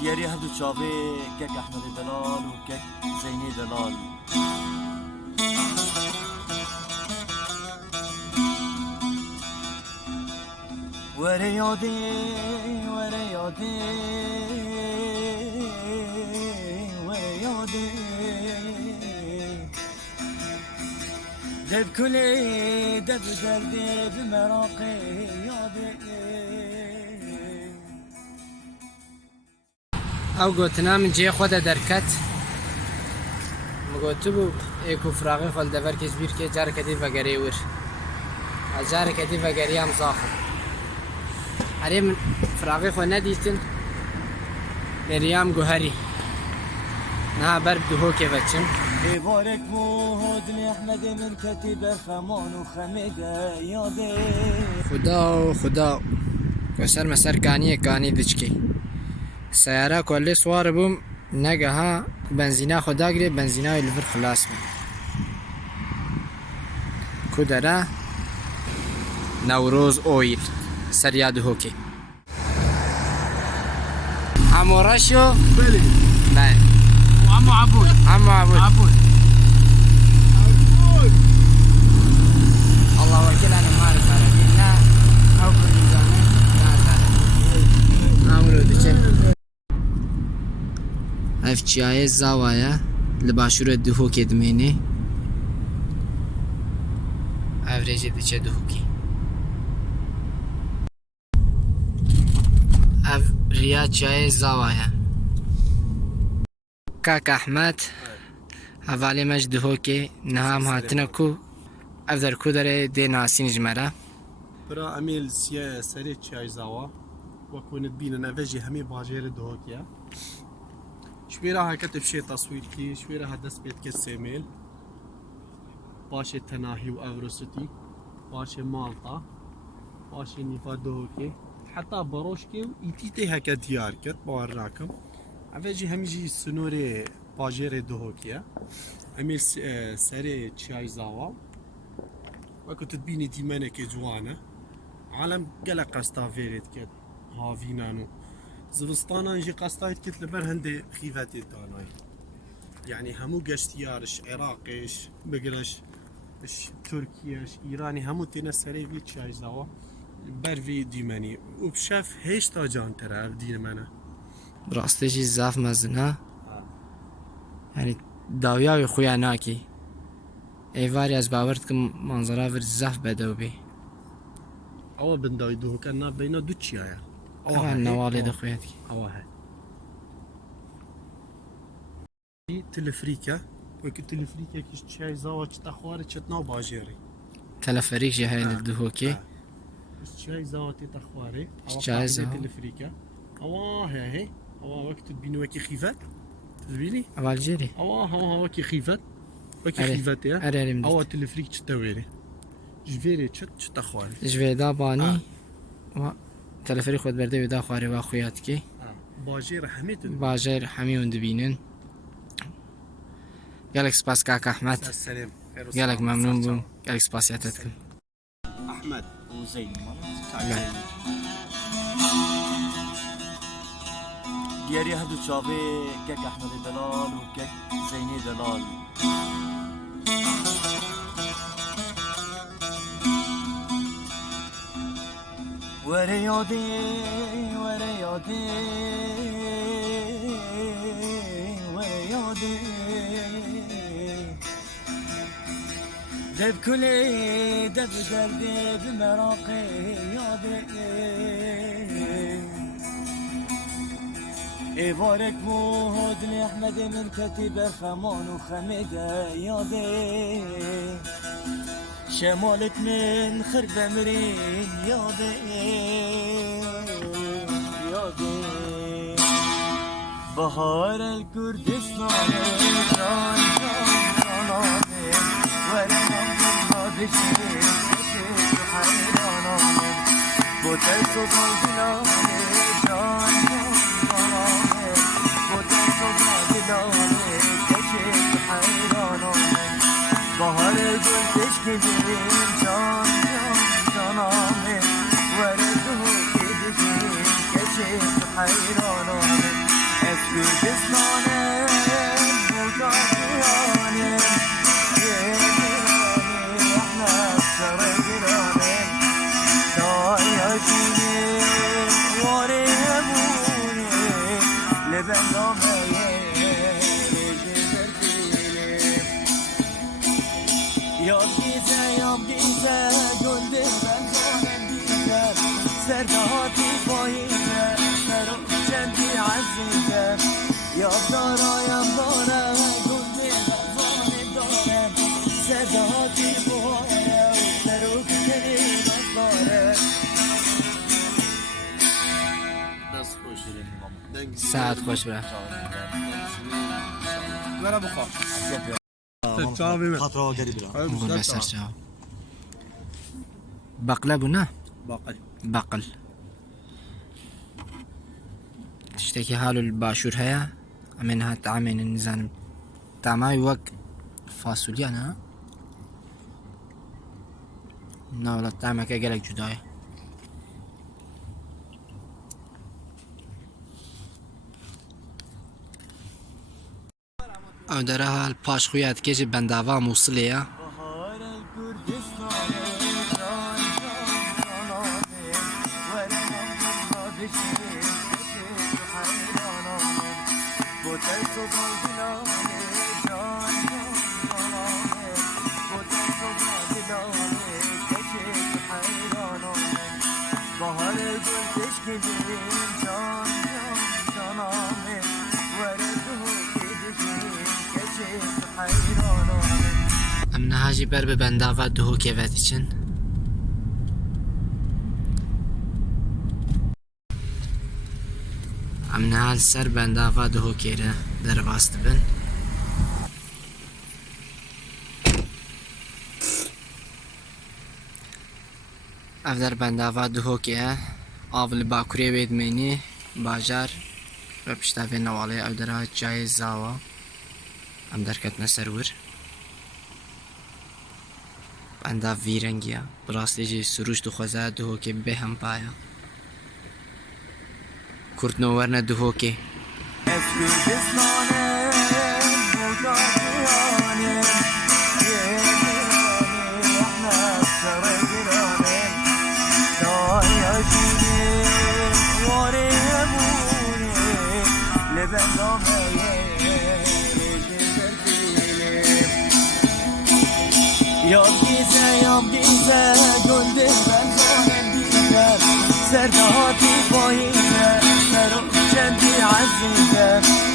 دیاری هدو چاوه کک احمد دلال و کک زینی دلال وره یاده وره یاده وره یاده دب کلی دب درده بمراقه یاده او گوتنا من جه خود درکت مگوتو بو ایکو فراغی خال دور کش بیر که جار کدی وگری ور جار کدی وگری هم زاخر هری من فراغی خو ندیتن بریام گوهری نه بر بدهو که بچم ایوارک مهد احمد من کتیب خمان و خمیده یاده خدا کوسر مسر کانی دچکی سیاره کلی سوار بوم نگه ها بنزینه خدا گری بنزینه لیور خلاص می کدره نوروز اویل سریاد هوکی عمو رشو بله بله وعمو عبود الله وكيل انا ما اعرف عربي او كردستاني لا عمرو دچن اف چیای زاوایه لباشور دهوکی دمینی افریجی دچه دهوکی اف ریا چیای زاوایه کاک احمد حوالی مج دهوکی نهام هاتنکو اف در کودره دی ناسین جمره برا امیل سیا سری چای زاوا وكونت بينا نافجي همي باجير دوكيا شويرها كتب شي تصوير كي شويرها دس بيت كسيميل باشي تناهي وافروستي باشي مالطا باشي نيفا دوكي حتى بروشكي ويتيتي هكا ديار كت بوراكم افجي هميجي سنوري باجير دوكيا امیل سری چای زاوا وكو تدبيني ديمانا كي جوانا عالم قلق قستا فيريت كت هافينانو زفستانا نجي قستا كت لبر هندي خيفاتي داناي يعني همو قشتيارش عراقيش بقرش تركياش ايراني همو تينا سري في چای زاوا بر في ديماني وبشاف هيش تا جان ترى ديمانا راستشی زاف مزنه یعنی داویاوی خویا ناکی ایواری از باورد که منظره ور زاف بدو بی اوا بنداي دو كان بينا دو چيايا اوه نوالی دو خویت کی اوا هي تلفريكا وكي تلفريكا كيش چای زاوا چتا خواري چتنا باجيري تلفریک جه هیل دهوکی چای زاوا تي تخواري چای زاوا. تلفريكا اوا هي اوا وقت تبين وكي خيفات تبيني اول جیری اوا وكي خيفات وكي أري. خيفات يا اره ریم اوا دید تلفريك چتاويري جفيري چتا خواري جویدا بانی و تلفریک خود برده ویدا خواری و خویت کی باجير حميد باجر همیون دبینن گلک سپاس کاک احمد السلام گلک ممنون بوم گلک سپاسیتت کن احمد وزين بله. دیاری هدو چاوه کک احمد دلال و کک زینی دلال وره یاده وره یاده وره یاده دب کلی دب درده بمراقه یاده ایوارک مهد احمد من کتیب خمان و خمیده یاده شمالت من خرب مرین یاده یاده بهار الکردستان جان جانانه ورنم بشیر حیرانانه با ترس و دلانه جان جانانه با ترس و دلانه کشید حیرانانه بهار گل تشکیدیم جان جانانه ورده که بشیر کشید حیرانانه Kürdistan'ım burada cihanım Yedirani ahmet sarıgıranım Dayacini vare ebuni Leben dameye Yab gize gönlüm ben zanem diler Serdahati fayine Serok kendi azize Yab darayam dara gönlüm ben zanem darem Serdahati fayine Serok kendi azize Nasıl hoş Dengi. Saat خوش بره Vera bu kap. Çağ verme. Hatıra geri bir an قول بسر جا بقله بو نه Bakay. بقل تشتكي حالو الباشور هيا منها طعمين النزان طعماي وك فاصوليا نه نه ولا طعمه که گلک جداه او در حال پاش خویت که جی بنداوا موصلیه Bahar Kürdistan'ım can cananım Veremem durma biçim hayranım Bu tel sokal dilane can cananım Bu tel sokal dilane geçip hayranım Bahar Kürdistan'ım can cananım Veremem geçip hayranım امنه هاجی بر به بنداوا دهو کیوت için امنه حال سر بنداوا دهو کیره در باست بن اف در بنداوا دهو کیه آول باکوری ویدمینی باجار و پشتاوی نوالی او در جای زاوا ام در کتنه سرور بندا ویرنگیا براستی جی سروش دو خوزه دهو که به هم پایا کرد نورنه دهو که Kürdistan'ım burada cihanım Yedirani ahmet sarıgıranım Dayacini vare ebuni Leben dameye Yab gize gönlüm ben zanem diler Serdahati fayine Serok kendi azize